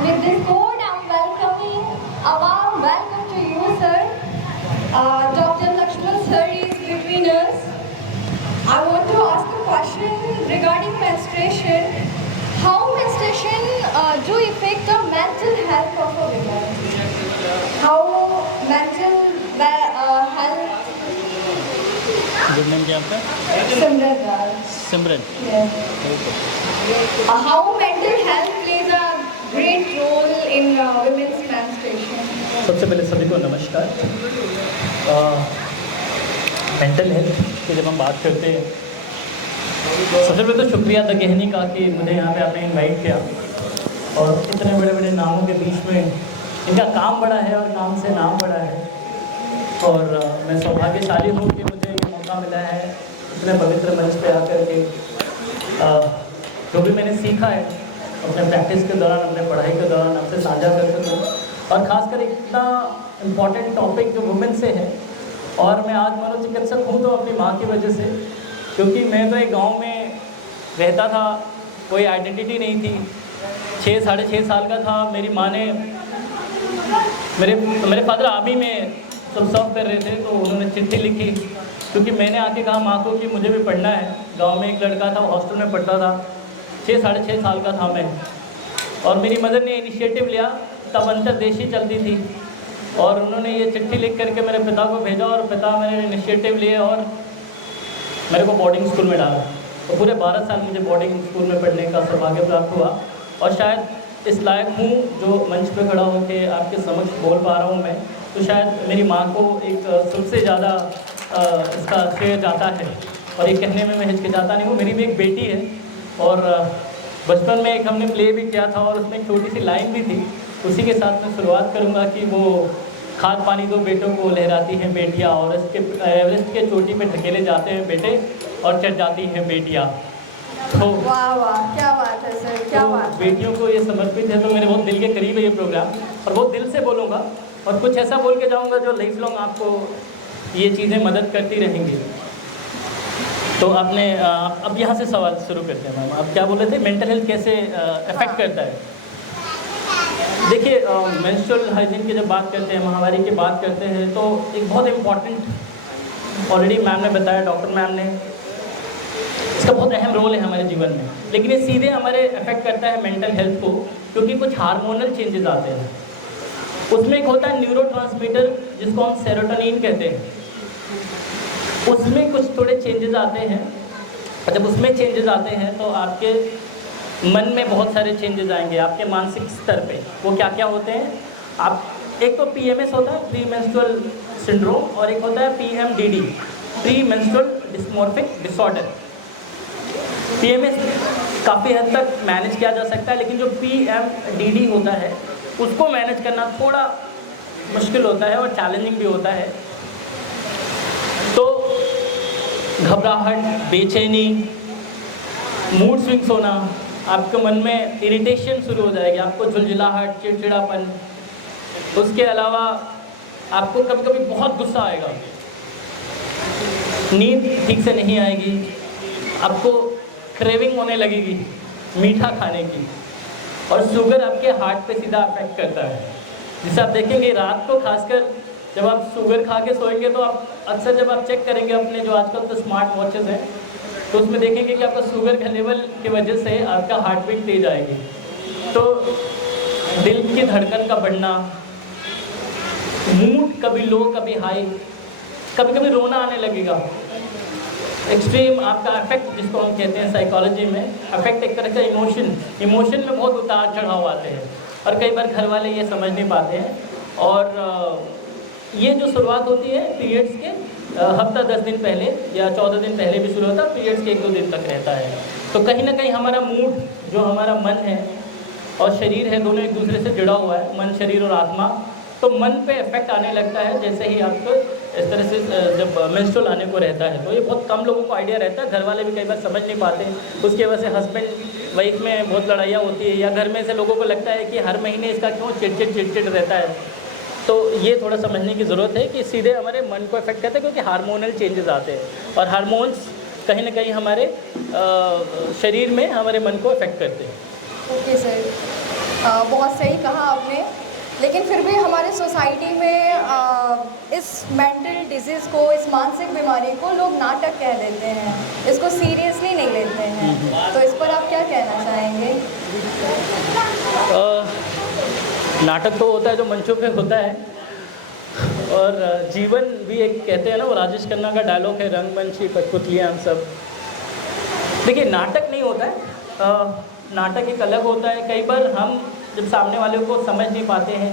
And with this code, I'm welcoming a warm welcome to you, sir. Dr. Lakshman sir is between us. I want to ask a question regarding menstruation. How menstruation do affect the mental health of a woman? How mental health? Good name क्या आपका? Simran. Simran. Yes. How mental health plays a great role in women's menstruation? सबसे पहले सभी को नमस्कार। Mental health की जब हम बात करते हैं, सबसे पहले तो शुक्रिया द गहनी का कि मुझे यहाँ पे आपने इनवाइट किया और इतने बड़े बड़े नामों के बीच में इनका काम बड़ा है और काम से नाम बड़ा है और मैं सौभाग्यशाली हूँ कि मुझे ये मौका मिला है इतने पवित्र मंच पे आकर के जो भी मैंने सीखा है अपने प्रैक्टिस के दौरान, अपने पढ़ाई के दौरान आपसे साझा कर सकूँ और ख़ासकर इतना इम्पॉर्टेंट टॉपिक जो वुमेन से है। और मैं आज मनोचिकित्सक हूँ तो अपनी माँ की वजह से, क्योंकि मैं तो एक गांव में रहता था, कोई आइडेंटिटी नहीं थी। 6-6.5 साल का था, मेरी माँ ने मेरे फादर आर्मी में सब सर्व कर रहे थे तो उन्होंने चिट्ठी लिखी, क्योंकि मैंने आके कहा माँ को कि मुझे भी पढ़ना है। गांव में एक लड़का था, हॉस्टल में पढ़ता था, 6-6.5 साल का था मैं, और मेरी मदर ने इनिशिएटिव लिया। तब अंतरदेशी चलती थी और उन्होंने ये चिट्ठी लिख करके मेरे पिता को भेजा और पिता मैंने इनिशिएटिव लिए और मेरे को बोर्डिंग स्कूल में डाला। तो पूरे 12 साल मुझे बोर्डिंग स्कूल में पढ़ने का सौभाग्य प्राप्त हुआ और शायद इस लायक हूँ जो मंच पे खड़ा होकर आपके समक्ष बोल पा रहा हूँ मैं, तो शायद मेरी माँ को एक सबसे ज़्यादा इसका श्रेय जाता है। और ये कहने में मैं हिचकिचाता नहीं हूँ, मेरी भी एक बेटी है और बचपन में एक हमने प्ले भी किया था और उसमें एक छोटी सी लाइन भी थी, उसी के साथ मैं शुरुआत करूँगा कि वो खाद पानी दो बेटों को लहराती हैं बेटियाँ और इसके एवरेस्ट के चोटी पे ढकेले जाते हैं बेटे और चढ़ जाती हैं बेटियाँ। तो वाह वाह, क्या बात है सर, क्या बात है। बेटियों को ये समर्पित है, तो मेरे बहुत दिल के करीब है ये प्रोग्राम और बहुत दिल से बोलूँगा और कुछ ऐसा बोल के जाऊँगा जो लाइफ लॉन्ग आपको ये चीज़ें मदद करती रहेंगी। तो आपने अब यहाँ से सवाल शुरू करते हैं मैम, आप क्या बोल रहे थे, मेंटल हेल्थ कैसे अफेक्ट करता है? देखिए, मेंस्ट्रुअल हाइजीन की जब बात करते हैं, माहवारी की बात करते हैं, तो एक बहुत इम्पॉर्टेंट, ऑलरेडी मैम ने बताया, डॉक्टर मैम ने, इसका बहुत अहम रोल है हमारे जीवन में, लेकिन ये सीधे हमारे अफेक्ट करता है मेंटल हेल्थ को, क्योंकि कुछ हार्मोनल चेंजेस आते हैं। उसमें एक होता है न्यूरोट्रांसमीटर जिसको हम सेरोटोनिन कहते हैं, उसमें कुछ थोड़े चेंजेस आते हैं और जब उसमें चेंजेस आते हैं तो आपके मन में बहुत सारे चेंजेस आएंगे, आपके मानसिक स्तर पे। वो क्या क्या होते हैं, आप एक तो PMS होता है, प्री मेंस्ट्रुअल सिंड्रोम, और एक होता है PMDD, pre menstrual dysmorphic disorder. PMS काफ़ी हद तक मैनेज किया जा सकता है, लेकिन जो PMDD होता है उसको मैनेज करना थोड़ा मुश्किल होता है और चैलेंजिंग भी होता है। तो घबराहट, बेचैनी, मूड स्विंग्स होना, आपके मन में इरिटेशन शुरू हो जाएगी, आपको झुलझुलाहट, चिड़चिड़ापन, उसके अलावा आपको कभी कभी बहुत गुस्सा आएगा, नींद ठीक से नहीं आएगी, आपको क्रेविंग होने लगेगी मीठा खाने की, और शुगर आपके हार्ट पे सीधा अफेक्ट करता है। जिसे आप देखेंगे रात को खासकर जब आप शुगर खा के सोएंगे तो आप अक्सर जब आप चेक करेंगे अपने जो आजकल तो स्मार्ट वॉचेस हैं तो उसमें देखेंगे कि आपका शुगर का लेवल की वजह से आपका हार्ट बीट तेज आएगी, तो दिल की धड़कन का बढ़ना, मूड कभी लो कभी हाई, कभी कभी रोना आने लगेगा, एक्सट्रीम आपका अफेक्ट जिसको हम कहते हैं साइकोलॉजी में, अफेक्ट एक तरह का इमोशन में बहुत उतार चढ़ाव आते हैं और कई बार घर वाले ये समझ नहीं पाते हैं। और ये जो शुरुआत होती है पीरियड्स के हफ्ता 10 दिन पहले या 14 दिन पहले भी शुरू होता है, पीरियड्स के 1-2 दिन तक रहता है। तो कहीं ना कहीं हमारा मूड, जो हमारा मन है और शरीर है, दोनों एक दूसरे से जुड़ा हुआ है, मन, शरीर और आत्मा। तो मन पे इफेक्ट आने लगता है जैसे ही आपको इस तरह से जब मेंस्ट्रुअल आने को रहता है। तो ये बहुत कम लोगों को आइडिया रहता है, घर वाले भी कई बार समझ नहीं पाते, उसकी वजह से हस्बैंड वाइफ में बहुत लड़ाइयाँ होती है, या घर में से लोगों को लगता है कि हर महीने इसका क्यों चिड़चिड़ रहता है। तो ये थोड़ा समझने की ज़रूरत है कि सीधे हमारे मन को इफेक्ट करते हैं, क्योंकि हार्मोनल चेंजेस आते हैं और हार्मोन्स कहीं ना कहीं हमारे शरीर में हमारे मन को इफेक्ट करते हैं। Okay sir. बहुत सही कहा आपने, लेकिन फिर भी हमारे सोसाइटी में इस मेंटल डिजीज़ को, इस मानसिक बीमारी को लोग नाटक कह देते हैं, इसको सीरियसली नहीं लेते हैं। तो इस पर आप क्या कहना चाहेंगे? नाटक तो होता है जो मंचों पे होता है, और जीवन भी एक कहते हैं ना, वो राजेश खन्ना का डायलॉग है, रंगमंची कठपुतलियाँ सब। देखिए, नाटक नहीं होता है, नाटक एक अलग होता है। कई बार हम जब सामने वाले को समझ नहीं पाते हैं,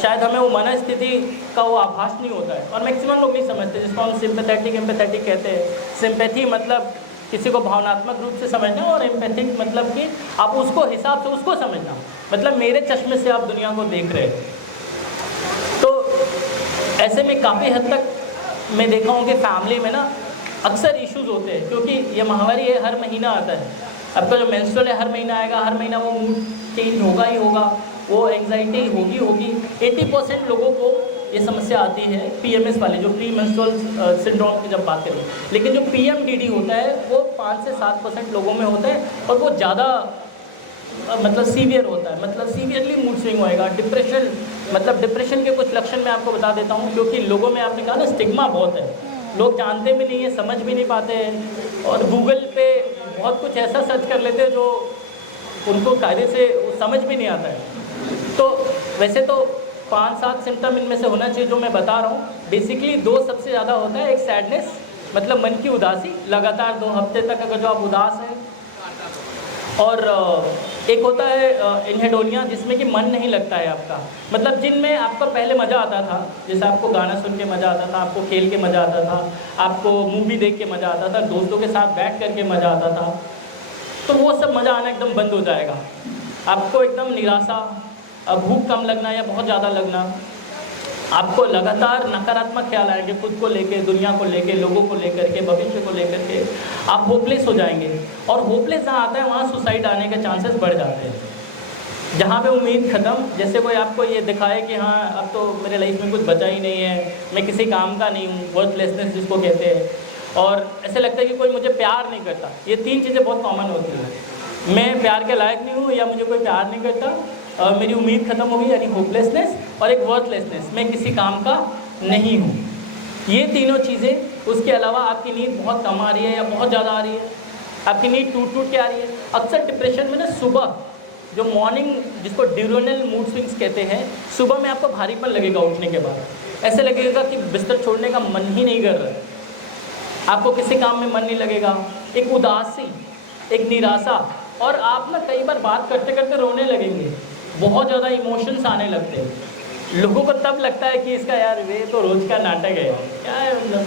शायद हमें वो मनस्थिति का वो आभास नहीं होता है, और मैक्सिमम लोग नहीं समझते, जिसको हम सिंपैथेटिक एम्पैथेटिक कहते हैं। सिंपैथी मतलब किसी को भावनात्मक रूप से समझना, और एम्पैथिक मतलब कि आप उसको हिसाब से उसको समझना, मतलब मेरे चश्मे से आप दुनिया को देख रहे हैं। तो ऐसे में काफ़ी हद तक मैं देखा हूँ कि फैमिली में ना अक्सर इश्यूज़ होते हैं, क्योंकि ये महामारी है, हर महीना आता है। आपका जो मेंस्ट्रुअल है हर महीना आएगा, हर महीना वो मूड चेंज होगा ही होगा, वो एंग्जाइटी होगी। 80% लोगों को ये समस्या आती है, PMS वाले, जो प्री मेंस्ट्रुअल सिंड्रोम की जब बात करें। लेकिन जो PMDD होता है वो 5 से 7% लोगों में होता है, और वो ज़्यादा मतलब सीवियर होता है, मतलब सीवियरली मूड स्विंग होएगा। डिप्रेशन, मतलब डिप्रेशन के कुछ लक्षण मैं आपको बता देता हूँ, क्योंकि लोगों में आपने कहा ना स्टिग्मा बहुत है, लोग जानते भी नहीं है, समझ भी नहीं पाते हैं, और गूगल पे बहुत कुछ ऐसा सर्च कर लेते हैं जो उनको कायदे से समझ भी नहीं आता है। तो वैसे तो 5-7 सिम्टम इनमें से होना चाहिए जो मैं बता रहा हूँ। बेसिकली 2 सबसे ज़्यादा होता है, एक सैडनेस, मतलब मन की उदासी, लगातार 2 हफ्ते तक अगर जो आप उदास हैं, और एक होता है इनहेडोनिया, जिसमें कि मन नहीं लगता है आपका, मतलब जिनमें आपका पहले मज़ा आता था, जैसे आपको गाना सुन के मज़ा आता था, आपको खेल के मज़ा आता था, आपको मूवी देख के मज़ा आता था, दोस्तों के साथ बैठ कर के मज़ा आता था, तो वो सब मज़ा आना एकदम बंद हो जाएगा। आपको एकदम निराशा, भूख कम लगना या बहुत ज़्यादा लगना, आपको लगातार नकारात्मक ख्याल आएंगे, खुद को लेके, दुनिया को लेके, लोगों को लेकर के, भविष्य को लेकर के, आप होपलेस हो जाएंगे। और होपलेस जहाँ आता है वहाँ सुसाइड आने के चांसेस बढ़ जाते हैं। जहाँ पे उम्मीद ख़त्म, जैसे कोई आपको ये दिखाए कि हाँ अब तो मेरे लाइफ में कुछ बचा ही नहीं है, मैं किसी काम का नहीं हूँ, वर्थलेसनेस जिसको कहते हैं, और ऐसे लगता है कि कोई मुझे प्यार नहीं करता। ये 3 चीज़ें बहुत कॉमन होती हैं, मैं प्यार के लायक नहीं हूँ, या मुझे कोई प्यार नहीं करता, मेरी उम्मीद ख़त्म हो गई, यानी होपलेसनेस, और एक वर्थलेसनेस, मैं किसी काम का नहीं हूँ। ये तीनों चीज़ें, उसके अलावा आपकी नींद बहुत कम आ रही है या बहुत ज़्यादा आ रही है, आपकी नींद टूट के आ रही है। अक्सर डिप्रेशन में ना सुबह जो मॉर्निंग, जिसको ड्यूरोनल मूड स्विंग्स कहते हैं, सुबह में आपको भारीपन लगेगा उठने के बाद, ऐसे लगेगा कि बिस्तर छोड़ने का मन ही नहीं कर रहा है, आपको किसी काम में मन नहीं लगेगा, एक उदासी, एक निराशा, और आप ना कई बार बात करते करते रोने लगेंगे, बहुत ज़्यादा इमोशंस आने लगते हैं। लोगों को तब लगता है कि इसका यार वे तो रोज़ का नाटक है, क्या है मतलब,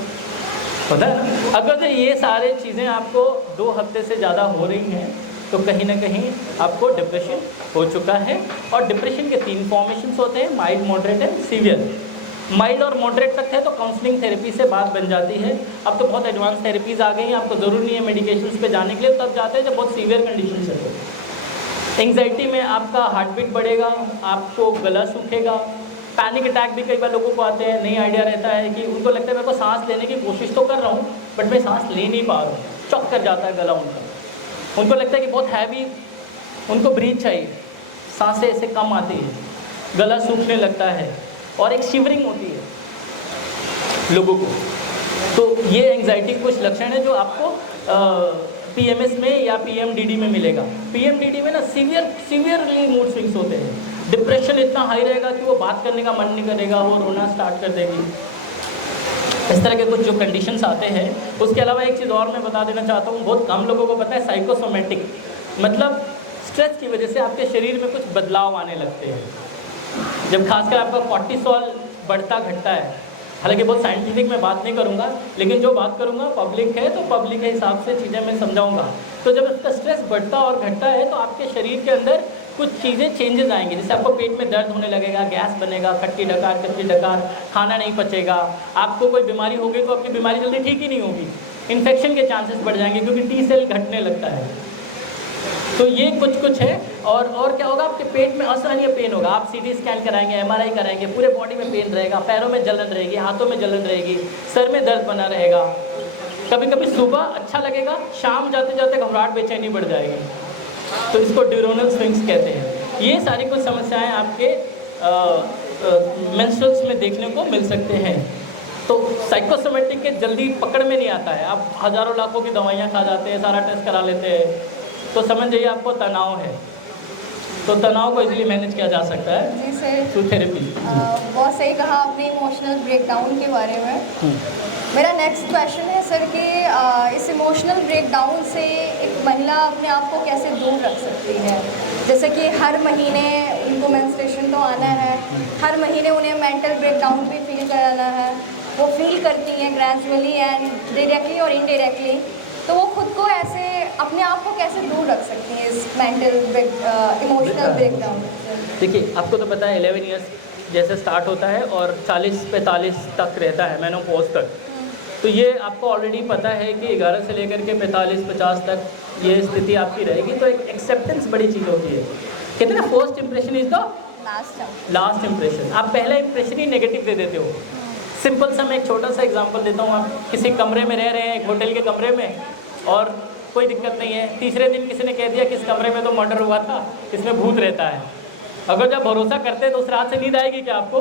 पता है ना। अगर तो ये सारे चीज़ें आपको 2 हफ्ते से ज़्यादा हो रही हैं, तो कहीं ना कहीं आपको डिप्रेशन हो चुका है। और डिप्रेशन के 3 फॉर्मेशंस होते हैं, mild, moderate and severe. Mild और मॉडरेट तक है तो काउंसलिंग थेरेपी से बात बन जाती है। अब तो बहुत एडवांस थेरेपीज़ आ गई हैं, आपको ज़रूर नहीं है मेडिकेशंस पे जाने के लिए, तब जाते हैं जब बहुत सीवियर कंडीशन है। एंग्जाइटी में आपका हार्ट बीट बढ़ेगा, आपको गला सूखेगा, पैनिक अटैक भी कई बार लोगों को आते हैं। नहीं आइडिया रहता है कि उनको लगता है मेरे को सांस लेने की कोशिश तो कर रहा हूँ, बट मैं सांस ले नहीं पा रहा हूँ, चौक कर जाता है गला उनका। उनको लगता है कि बहुत हैवी उनको ब्रीथ चाहिए, सांसें ऐसे कम आती है, गला सूखने लगता है, और एक शिवरिंग होती है लोगों को। तो ये एंग्जाइटी के कुछ लक्षण है जो आपको PMS में या PMDD में मिलेगा। PMDD में ना सीवियरली मूड स्विंग्स होते हैं, डिप्रेशन इतना हाई रहेगा कि वो बात करने का मन नहीं करेगा, वो रोना स्टार्ट कर देगी। इस तरह के कुछ जो कंडीशंस आते हैं। उसके अलावा एक चीज़ और मैं बता देना चाहता हूँ, बहुत कम लोगों को पता है, साइकोसोमेटिक, मतलब स्ट्रेस की वजह से आपके शरीर में कुछ बदलाव आने लगते हैं। जब खासकर आपका कॉर्टिसोल बढ़ता घटता है, हालांकि बहुत साइंटिफिक मैं बात नहीं करूँगा, लेकिन जो बात करूँगा पब्लिक है तो पब्लिक के हिसाब से चीज़ें मैं समझाऊँगा। तो जब इसका स्ट्रेस बढ़ता और घटता है तो आपके शरीर के अंदर कुछ चीज़ें चेंजेस आएंगे, जैसे आपको पेट में दर्द होने लगेगा, गैस बनेगा, खट्टी डकार, खाना नहीं पचेगा, आपको कोई बीमारी होगी तो आपकी बीमारी जल्दी ठीक ही नहीं होगी, इन्फेक्शन के चांसेस बढ़ जाएंगे क्योंकि T सेल घटने लगता है। तो ये कुछ है। और क्या होगा, आपके पेट में असहनीय पेन होगा, आप CT स्कैन कराएंगे, MRI कराएंगे, पूरे बॉडी में पेन रहेगा, पैरों में जलन रहेगी, हाथों में जलन रहेगी, सर में दर्द बना रहेगा। कभी कभी सुबह अच्छा लगेगा, शाम जाते जाते घबराहट बेचैनी बढ़ जाएगी। तो इसको ड्यूरोनल स्विंग्स कहते हैं। ये सारी कुछ समस्याएं आपके मेंस्ट्रुअल्स में देखने को मिल सकते हैं। तो साइकोसोमेटिक के जल्दी पकड़ में नहीं आता है, आप हज़ारों लाखों की दवाइयाँ खा जाते हैं, सारा टेस्ट करा लेते हैं, तो समझ जाइए आपको तनाव है। तो तनाव को इजीली मैनेज किया जा सकता है जी सर, थ्रू थेरेपी। बहुत सही कहा आपने इमोशनल ब्रेकडाउन के बारे में। मेरा नेक्स्ट क्वेश्चन है सर कि इस इमोशनल ब्रेकडाउन से एक महिला अपने आप को कैसे दूर रख सकती है? जैसे कि हर महीने उनको मेंस्ट्रुएशन तो आना है, हर महीने उन्हें मेंटल ब्रेकडाउन भी फील कराना है, वो फील करती हैं ग्रेजुअली एंड डायरेक्टली और इनडायरेक्टली, तो वो खुद को ऐसे अपने आप को कैसे दूर रख सकती हैं इस मेंटल इमोशनल ब्रेकडाउन से? देखिए, आपको तो पता है 11 ईयर्स जैसे स्टार्ट होता है और 40-45 तक रहता है मेनोपॉज तक। तो ये आपको ऑलरेडी पता है कि 11 से लेकर के 45-50 तक ये स्थिति आपकी रहेगी। तो एक एक्सेप्टेंस बड़ी चीज़ होती है। कहते हैं ना, first impression is the last impression. आप पहला इंप्रेशन ही नेगेटिव दे देते हो। सिंपल सा मैं एक छोटा सा एग्जांपल देता हूँ। आप किसी कमरे में रह रहे हैं, एक होटल के कमरे में, और कोई दिक्कत नहीं है। तीसरे दिन किसी ने कह दिया कि इस कमरे में तो मर्डर हुआ था, इसमें भूत रहता है। अगर जब भरोसा करते हैं तो उस रात से नींद आएगी क्या आपको?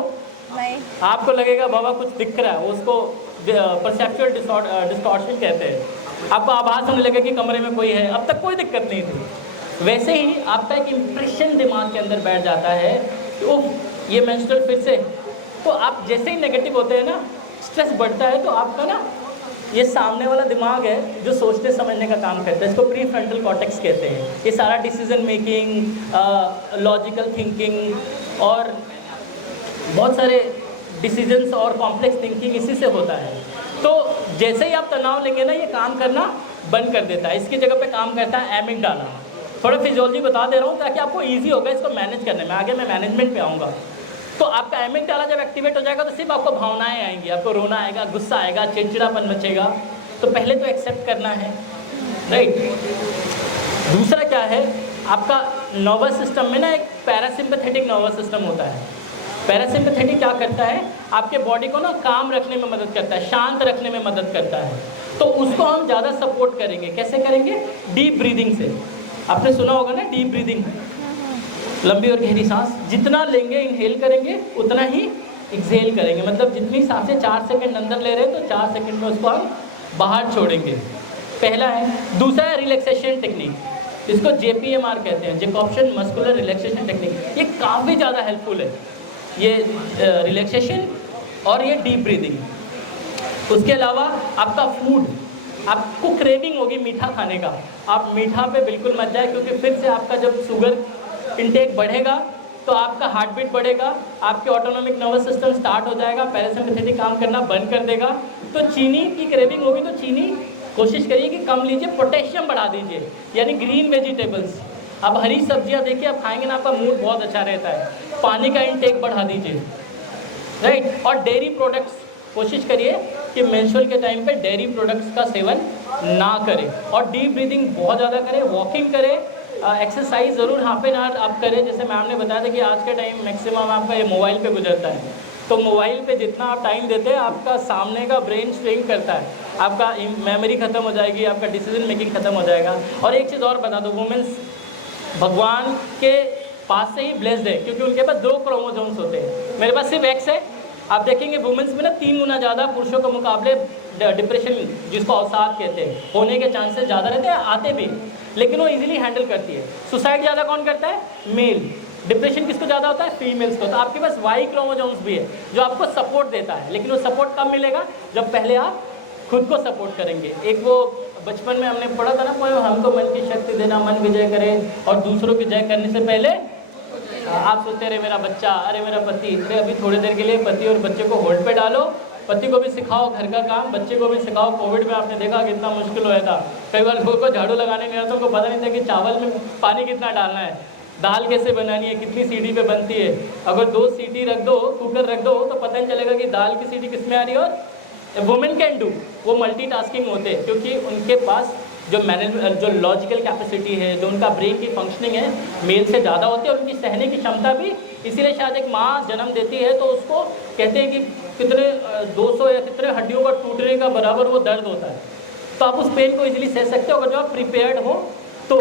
नहीं। आपको लगेगा बाबा कुछ दिख रहा है, उसको परसेप्चुअल डिस्टॉर्शन कहते हैं। आपको आभास होने लगे कि कमरे में कोई है, अब तक कोई दिक्कत नहीं थी। वैसे ही आपका एक इम्प्रेशन दिमाग के अंदर बैठ जाता है कि उफ ये मेंस्ट्रुअल फिर से। तो आप जैसे ही नेगेटिव होते हैं ना, स्ट्रेस बढ़ता है, तो आपका ना ये सामने वाला दिमाग है जो सोचने समझने का काम करता है, इसको प्री फ्रंटल कॉर्टेक्स कहते हैं। ये सारा डिसीजन मेकिंग, लॉजिकल थिंकिंग और बहुत सारे डिसीजंस और कॉम्प्लेक्स थिंकिंग इसी से होता है। तो जैसे ही आप तनाव लेंगे ना, ये काम करना बंद कर देता है। इसकी जगह पे काम करता है एमिगडाला। थोड़ा फिजियोलॉजी बता दे रहा हूँ ताकि आपको ईजी होगा इसको मैनेज करने में। आगे मैं मैनेजमेंट पे आऊँगा। तो आपका एमिगडाला जब एक्टिवेट हो जाएगा तो सिर्फ आपको भावनाएं आएंगी, आपको रोना आएगा, गुस्सा आएगा, चिड़चिड़ापन मचेगा। तो पहले तो एक्सेप्ट करना है, राइट। दूसरा क्या है, आपका नर्वस सिस्टम में ना एक पैरासिम्पैथेटिक नर्वस सिस्टम होता है। पैरासिम्पैथेटिक क्या करता है, आपके बॉडी को ना काम रखने में मदद करता है, शांत रखने में मदद करता है। तो उसको हम ज़्यादा सपोर्ट करेंगे। कैसे करेंगे? डीप ब्रीदिंग से। आपने सुना होगा ना डीप ब्रीदिंग, लंबी और गहरी सांस जितना लेंगे, इनहेल करेंगे, उतना ही एक्सहेल करेंगे। मतलब जितनी सांसें 4 सेकंड अंदर ले रहे हैं तो 4 सेकंड में उसको हम बाहर छोड़ेंगे। पहला है। दूसरा है रिलैक्सेशन टेक्निक, इसको JPMR कहते हैं, जैकोब्सन मस्कुलर रिलैक्सेशन टेक्निक। ये काफ़ी ज़्यादा हेल्पफुल है, ये रिलैक्सेशन और ये डीप ब्रीदिंग। उसके अलावा आपका फूड, आपको क्रेविंग होगी मीठा खाने का, आप मीठा पे बिल्कुल मत जाए, क्योंकि फिर से आपका जब शुगर इंटेक बढ़ेगा तो आपका हार्ट बीट बढ़ेगा, आपके ऑटोनॉमिक नर्वस सिस्टम स्टार्ट हो जाएगा, पैरासिम्पैथेटिक काम करना बंद कर देगा। तो चीनी की क्रेविंग होगी तो चीनी कोशिश करिए कि कम लीजिए, पोटेशियम बढ़ा दीजिए, यानी ग्रीन वेजिटेबल्स। अब हरी सब्जियां देखिए, आप खाएंगे ना आपका मूड बहुत अच्छा रहता है। पानी का इंटेक बढ़ा दीजिए, राइट। और डेयरी प्रोडक्ट्स, कोशिश करिए कि मेंस्ट्रुअल के टाइम पे डेयरी प्रोडक्ट्स का सेवन ना करें। और डीप ब्रीदिंग बहुत ज़्यादा करें, वॉकिंग करें, एक्सरसाइज ज़रूर हाफ एन आवर आप करें। जैसे मैम ने बताया था कि आज के टाइम मैक्सिमम आपका ये मोबाइल पे गुजरता है, तो मोबाइल पे जितना आप टाइम देते हैं आपका सामने का ब्रेन स्ट्रेन करता है, आपका मेमोरी ख़त्म हो जाएगी, आपका डिसीजन मेकिंग ख़त्म हो जाएगा। और एक चीज़ और बता दो, वुमेंस भगवान के पास से ही ब्लेस्ड है, क्योंकि उनके पास 2 क्रोमोसोम्स होते हैं, मेरे पास सिर्फ X है। आप देखेंगे वुमेंस में ना 3 गुना ज़्यादा पुरुषों के मुकाबले डिप्रेशन, जिसको अवसाद कहते हैं, होने के चांसेस ज़्यादा रहते हैं, आते भी, लेकिन वो इजीली हैंडल करती है। सुसाइड ज़्यादा कौन करता है? मेल। डिप्रेशन किसको ज़्यादा होता है? फीमेल्स को। तो आपके पास Y क्रोमोसोम्स भी है जो आपको सपोर्ट देता है, लेकिन वो सपोर्ट कब मिलेगा? जब पहले आप खुद को सपोर्ट करेंगे। एक वो बचपन में हमने पढ़ा था ना पोएम, हमको मन की शक्ति देना मन विजय करे, और दूसरों की जय करने से पहले आप सोचते रहे मेरा बच्चा, अरे मेरा पति, अरे अभी थोड़ी देर के लिए पति और बच्चे को होल्ड पे डालो, पति को भी सिखाओ घर का काम, बच्चे को भी सिखाओ। कोविड में आपने देखा कितना मुश्किल होया था, कई बार लोगों को झाड़ू लगाने नहीं आता, उनको पता नहीं था कि चावल में पानी कितना डालना है, दाल कैसे बनानी है, कितनी सीटी पे बनती है। अगर 2 सीटी रख दो, कुकर रख दो, तो पता नहीं चलेगा कि दाल की सीटी किस में आ रही है। और वुमेन कैन डू, वो मल्टीटास्किंग होते हैं, क्योंकि उनके पास जो लॉजिकल कैपेसिटी है, जो उनका ब्रेन की फंक्शनिंग है, मेल से ज़्यादा होती है, और उनकी सहने की क्षमता भी। इसीलिए शायद एक माँ जन्म देती है तो उसको कहते हैं कि कितने 200 या कितने हड्डियों का टूटने का बराबर वो दर्द होता है। तो आप उस पेन को इजीली सह सकते हो अगर जो आप प्रिपेयर्ड हो तो।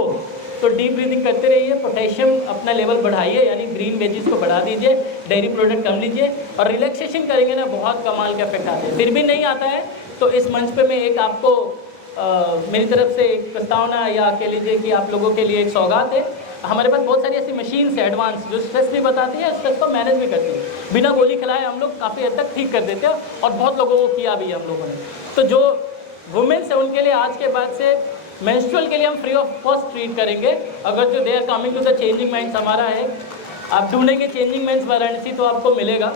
तो डीप ब्रीदिंग करते रहिए, पोटेशियम अपना लेवल बढ़ाइए, यानी ग्रीन वेजिस को बढ़ा दीजिए, डेयरी प्रोडक्ट कम लीजिए और रिलैक्सेशन करेंगे ना, बहुत कमाल का इफेक्ट आते हैं। फिर भी नहीं आता है तो इस मंच पे मैं एक आपको मेरी तरफ से एक प्रस्तावना या कह लीजिए कि आप लोगों के लिए एक सौगात है। हमारे पास बहुत सारी ऐसी मशीन्स है एडवांस जो स्ट्रेस भी बताती है, स्ट्रेस को मैनेज भी करती है। बिना गोली खिलाए हम लोग काफ़ी हद तक ठीक कर देते हैं और बहुत लोगों को किया भी हम लोगों ने। तो जो वुमेन्स है उनके लिए आज के बाद से मेंस्ट्रुअल के लिए हम फ्री ऑफ कॉस्ट ट्रीट करेंगे। अगर जो they are coming to the changing minds हमारा है, आप ढूंढेंगे चेंजिंग माइंड्स वाराणसी तो आपको मिलेगा।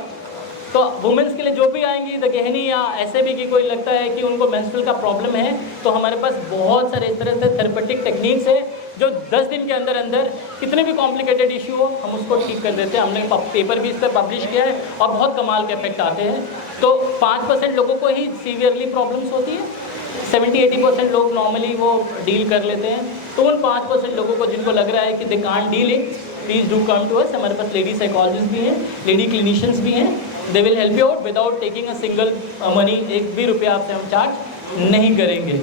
तो वुमेन्स के लिए जो भी आएंगी द गहनी या ऐसे भी कि कोई लगता है कि उनको मेंस्ट्रुअल का प्रॉब्लम है, तो हमारे पास बहुत सारे इस तरह से थेरेपेटिक टेक्निक्स है जो 10 दिन के अंदर अंदर कितने भी कॉम्प्लिकेटेड इशू हो हम उसको ठीक कर देते हैं। हमने पेपर भी इस पर पब्लिश किया है और बहुत कमाल के इफेक्ट आते हैं। तो 5% लोगों को ही सीवियरली प्रॉब्लम्स होती है, 70-80% लोग नॉर्मली वो डील कर लेते हैं। तो उन 5% लोगों को जिनको लग रहा है कि they can't deal it, please do come to us. हमारे पास लेडी साइकोलॉजिस्ट भी हैं, लेडी क्लिनिशियंस भी हैं, they will help you out without taking a single money. एक भी रुपया आपसे हम चार्ज नहीं करेंगे।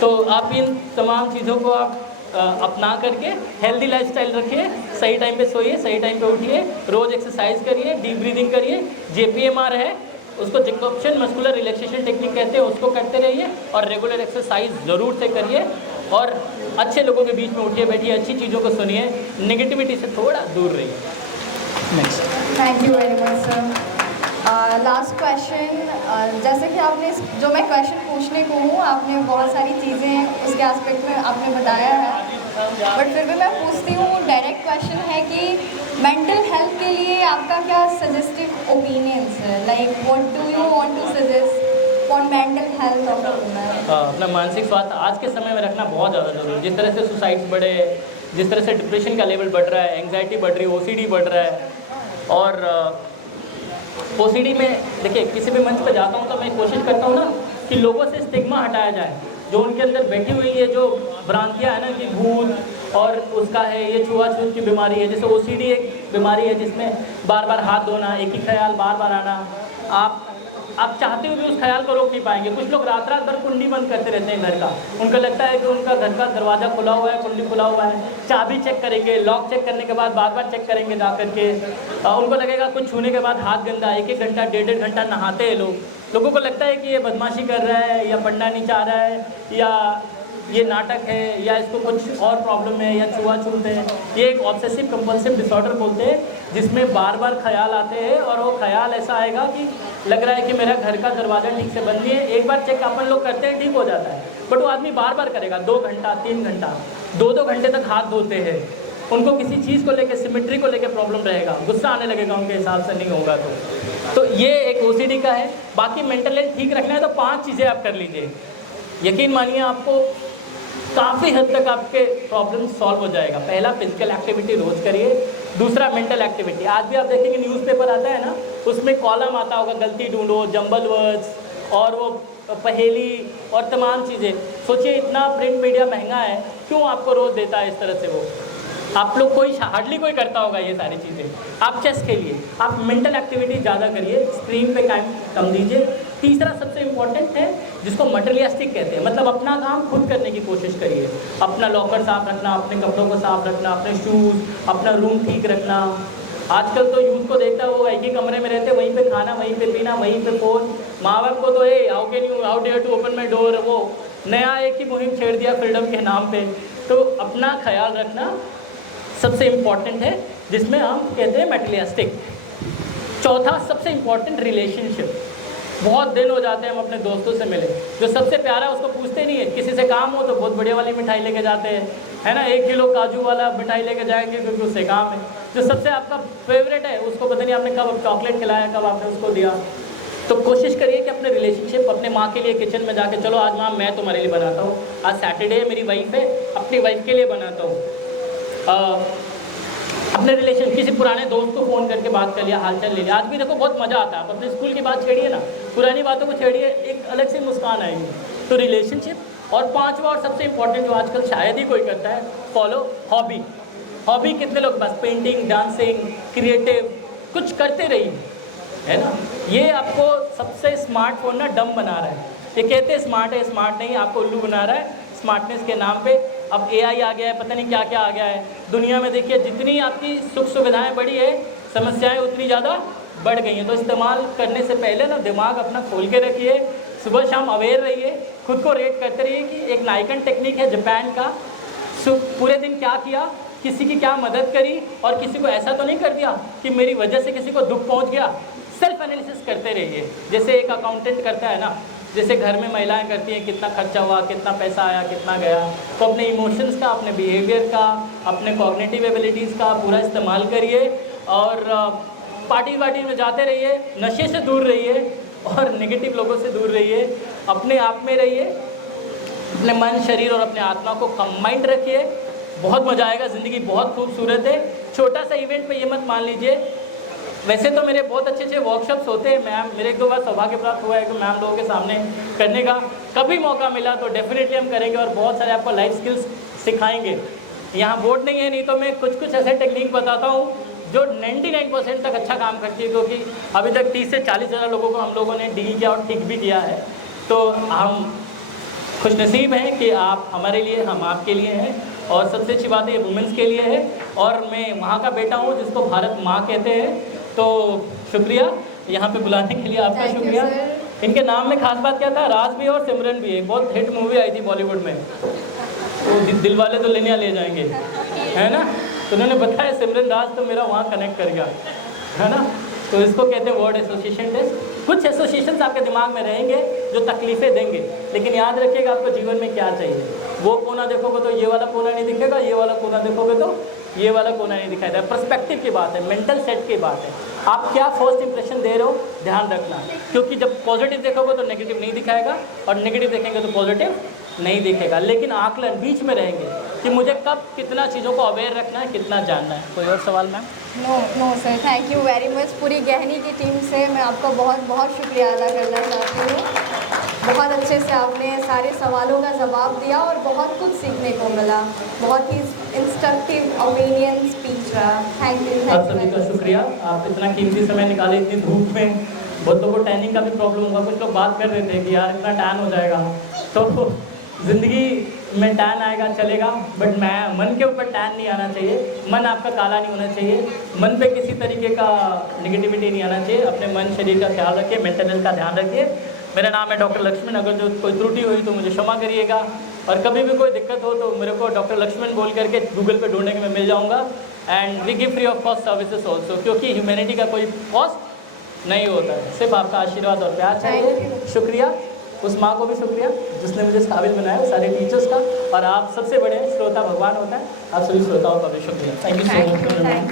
तो आप इन तमाम चीज़ों को आप अपना करके हेल्दी लाइफस्टाइल रखिए, सही टाइम पे सोइए, सही टाइम पे उठिए, रोज़ एक्सरसाइज करिए, डीप ब्रीदिंग करिए। JPMR है उसको जैकोबियन मस्कुलर रिलैक्सेशन टेक्निक कहते हैं, उसको करते रहिए और रेगुलर एक्सरसाइज ज़रूर से करिए और अच्छे लोगों के बीच में उठिए बैठिए, अच्छी चीज़ों को सुनिए, नेगेटिविटी से थोड़ा दूर रहिए। Next. Thank you very much sir. Last question, जैसे कि आपने जो मैं क्वेश्चन पूछने को हूँ, आपने बहुत सारी चीज़ें उसके एस्पेक्ट में आपने बताया है, बट फिर भी मैं पूछती हूँ, डायरेक्ट क्वेश्चन है कि मेंटल हेल्थ के लिए आपका क्या सजेस्टिव ओपिनियंस है? Like what do you want to suggest for mental health of a woman? अपना मानसिक स्वास्थ्य आज के समय में रखना बहुत ज़्यादा जरूरी है। जिस तरह से सुसाइड्स बढ़े, जिस तरह से डिप्रेशन का लेवल बढ़ रहा है, एंग्जाइटी बढ़ रही है, OCD बढ़ रहा है। और OCD में देखिए, किसी भी मंच पर जाता हूँ तो मैं कोशिश करता हूँ ना कि लोगों से स्टिग्मा हटाया जाए, जो उनके अंदर बैठी हुई है जो भ्रांतियाँ है ना कि भूत और उसका है, ये छुआछूत की बीमारी है। जैसे OCD एक बीमारी है जिसमें बार बार हाथ धोना, एक ही ख्याल बार बार आना, आप चाहते हुए भी उस ख्याल को रोक नहीं पाएंगे। कुछ लोग रात रात भर कुंडी बंद करते रहते हैं घर का, उनको लगता है कि उनका घर का दरवाज़ा खुला हुआ है, कुंडी खुला हुआ है, चाबी चेक करेंगे, लॉक चेक करने के बाद बार बार चेक करेंगे जा करके। उनको लगेगा कुछ छूने के बाद हाथ गंदा, 1-1 घंटा 1.5 घंटा नहाते हैं लोगों को लगता है कि ये बदमाशी कर रहा है या पढ़ना नहीं चाह रहा है या ये नाटक है या इसको कुछ और प्रॉब्लम है या छुआछूत है। ये एक ऑब्सेसिव कंपल्सिव डिसऑर्डर बोलते हैं, जिसमें बार बार ख्याल आते हैं और वो ख्याल ऐसा आएगा कि लग रहा है कि मेरा घर का दरवाज़ा ठीक से बंद नहीं है। एक बार चेक अपन लोग करते हैं, ठीक हो जाता है, बट वो आदमी बार बार करेगा, 2 घंटा 3 घंटा 2-2 घंटे तक हाथ धोते हैं। उनको किसी चीज़ को लेकर, सिमेट्री को लेकर प्रॉब्लम रहेगा, गुस्सा आने लगेगा उनके हिसाब से नहीं होगा तो ये एक OCD का है। बाकी मेंटल हेल्थ ठीक रखना है तो 5 चीज़ें आप कर लीजिए, यकीन मानिए आपको काफ़ी हद तक आपके प्रॉब्लम सॉल्व हो जाएगा। पहला, फिजिकल एक्टिविटी रोज़ करिए। दूसरा, मेंटल एक्टिविटी। आज भी आप देखेंगे न्यूज़पेपर आता है ना, उसमें कॉलम आता होगा गलती ढूंढो, जंबल वर्ड्स और वो पहेली और तमाम चीज़ें। सोचिए इतना प्रिंट मीडिया महंगा है, क्यों आपको रोज़ देता है इस तरह से? वो आप लोग हार्डली कोई करता होगा ये सारी चीज़ें। आप चेस खेलिए, आप मेंटल एक्टिविटी ज़्यादा करिए, स्क्रीन पे टाइम कम दीजिए। तीसरा सबसे इम्पॉर्टेंट है जिसको मटेरियलिस्टिक कहते हैं, मतलब अपना काम खुद करने की कोशिश करिए। अपना लॉकर साफ रखना, अपने कपड़ों को साफ रखना, अपने शूज़, अपना रूम ठीक रखना। आजकल तो यूथ को देखता है वो एक ही कमरे में रहते, वहीं पे खाना, वहीं पे पीना, वहीं पे फ़ोन। माँ बाप को तो how can you, how dare to open my door, वो नया एक ही मुहिम छेड़ दिया फ्रीडम के नाम पे। तो अपना ख्याल रखना सबसे इम्पॉर्टेंट है, जिसमें हम कहते हैं मटेरियलिस्टिक। चौथा सबसे इम्पॉर्टेंट, रिलेशनशिप। बहुत दिन हो जाते हैं हम अपने दोस्तों से मिले, जो सबसे प्यारा है उसको पूछते नहीं है। किसी से काम हो तो बहुत बढ़िया वाली मिठाई लेके जाते हैं, है ना, 1 किलो काजू वाला मिठाई लेके जाएंगे क्योंकि उससे काम है। जो सबसे आपका फेवरेट है उसको पता नहीं आपने कब चॉकलेट खिलाया, कब आपने उसको दिया। तो कोशिश करिए कि अपने रिलेशनशिप, अपने माँ के लिए किचन में जाके, चलो आज माँ मैं तुम्हारे लिए बनाता हूँ, आज सैटरडे है, मेरी वाइफ है, अपनी वाइफ के लिए बनाता हूँ। अपने रिलेशन, किसी पुराने दोस्त को फ़ोन करके बात कर लिया, हालचाल ले लिया। आज भी देखो बहुत मज़ा आता है, आप अपने स्कूल की बात छेड़िए ना, पुरानी बातों को छेड़िए, एक अलग से मुस्कान आएगी। तो रिलेशनशिप। और 5वां और सबसे इम्पॉर्टेंट जो आजकल शायद ही कोई करता है, फॉलो हॉबी। हॉबी कितने लोग बस पेंटिंग, डांसिंग, क्रिएटिव कुछ करते रहिए, है ना। ये आपको सबसे स्मार्टफोन ना डम बना रहा है। ये कहते हैं स्मार्ट है, स्मार्ट नहीं, आपको उल्लू बना रहा है स्मार्टनेस के नाम पे। अब AI आ गया है, पता नहीं क्या क्या आ गया है दुनिया में। देखिए जितनी आपकी सुख सुविधाएं बढ़ी है, समस्याएं उतनी ज़्यादा बढ़ गई हैं। तो इस्तेमाल करने से पहले ना दिमाग अपना खोल के रखिए, सुबह शाम अवेयर रहिए, खुद को रेट करते रहिए कि एक नाइकन टेक्निक है जापान का, पूरे दिन क्या किया, किसी की क्या मदद करी, और किसी को ऐसा तो नहीं कर दिया कि मेरी वजह से किसी को दुख पहुंच गया। सेल्फ एनालिसिस करते रहिए, जैसे एक अकाउंटेंट करता है ना, जैसे घर में महिलाएं करती हैं, कितना खर्चा हुआ, कितना पैसा आया, कितना गया। तो अपने इमोशंस का, अपने बिहेवियर का, अपने कॉग्निटिव एबिलिटीज़ का पूरा इस्तेमाल करिए, और पार्टी वार्टी में जाते रहिए, नशे से दूर रहिए और नेगेटिव लोगों से दूर रहिए, अपने आप में रहिए, अपने मन, शरीर और अपने आत्मा को कंबाइंड रखिए। बहुत मज़ा आएगा, ज़िंदगी बहुत खूबसूरत है। छोटा सा इवेंट पे ये मत मान लीजिए। वैसे तो मेरे बहुत अच्छे अच्छे वर्कशॉप्स होते हैं मैम, मेरे एक दो बार सौभाग्य प्राप्त हुआ है कि मैम लोगों के सामने करने का। कभी मौका मिला तो डेफिनेटली हम करेंगे और बहुत सारे आपको लाइफ स्किल्स सिखाएंगे। यहाँ बोर्ड नहीं है, नहीं तो मैं कुछ कुछ ऐसे टेक्निक बताता हूँ जो 99% तक अच्छा काम करती है, क्योंकि अभी तक 30 से 40 हज़ार लोगों को हम लोगों ने डील किया और ठीक भी किया है। तो हम खुशनसीब हैं कि आप हमारे लिए, हम आपके लिए हैं, और सबसे अच्छी बात है ये वुमेंस के लिए है। और मैं वहाँ का बेटा हूँ जिसको भारत माँ कहते हैं। तो शुक्रिया यहाँ पे बुलाने के लिए आपका शुक्रिया। इनके नाम में खास बात क्या था, राज भी और सिमरन भी। एक बहुत हिट मूवी आई थी बॉलीवुड में, वो दिल वाले दुल्हनिया ले जाएंगे, है ना। तो उन्होंने बताया सिमरन राज, तो मेरा वहाँ कनेक्ट कर गया, है ना। तो इसको कहते हैं वर्ड एसोसिएशन टेस्ट। कुछ एसोसिएशंस आपके दिमाग में रहेंगे जो तकलीफ़ें देंगे, लेकिन याद रखिएगा आपको जीवन में क्या चाहिए। वो कोना देखोगे तो ये वाला कोना नहीं दिखेगा, ये वाला कोना देखोगे तो ये वाला कोना नहीं दिखाई देगा। पर्सपेक्टिव की बात है, मेंटल सेट की बात है। आप क्या फर्स्ट इंप्रेशन दे रहे हो, ध्यान रखना, क्योंकि जब पॉजिटिव देखोगे तो नेगेटिव नहीं दिखाएगा, और नेगेटिव देखेंगे तो पॉजिटिव नहीं दिखेगा। लेकिन आकलन बीच में रहेंगे कि मुझे कब कितना चीज़ों को अवेयर रखना है, कितना जानना है। कोई और सवाल ma'am? No sir, thank you very much. पूरी गहनी की टीम से मैं आपका बहुत बहुत शुक्रिया अदा करना चाहती हूँ। बहुत अच्छे से आपने सारे सवालों का जवाब दिया और बहुत कुछ सीखने को मिला। बहुत ही इंस्ट्रक्टिव ओपिनियन स्पीच रहा। Thank you. आप सभी का शुक्रिया, आप इतना कीमती समय निकाले इतनी धूप में। बहुत लोगों को टैनिंग का भी प्रॉब्लम हुआ, कुछ लोग बात कर रहे थे कि यार इतना टैन हो जाएगा, तो ज़िंदगी में टैन आएगा चलेगा, बट मैं मन के ऊपर टैन नहीं आना चाहिए। मन आपका काला नहीं होना चाहिए, मन पे किसी तरीके का नेगेटिविटी नहीं आना चाहिए। अपने मन शरीर का ख्याल रखिए, मेंटल हेल्थ का ध्यान रखिए। मेरा नाम है डॉक्टर लक्ष्मण। अगर जो कोई त्रुटि हुई तो मुझे क्षमा करिएगा, और कभी भी कोई दिक्कत हो तो मेरे को डॉक्टर लक्ष्मण बोल करके गूगल पे ढूंढने के मैं मिल जाऊँगा। And we give free of cost services also, क्योंकि ह्यूमैनिटी का कोई कॉस्ट नहीं होता है, सिर्फ आपका आशीर्वाद और प्यार चाहिए। शुक्रिया, उस माँ को भी शुक्रिया जिसने मुझे इस काबिल बनाया, सारे टीचर्स का, और आप सबसे बड़े श्रोता भगवान होता है। आप सभी श्रोताओं का भी शुक्रिया। Thank you so much.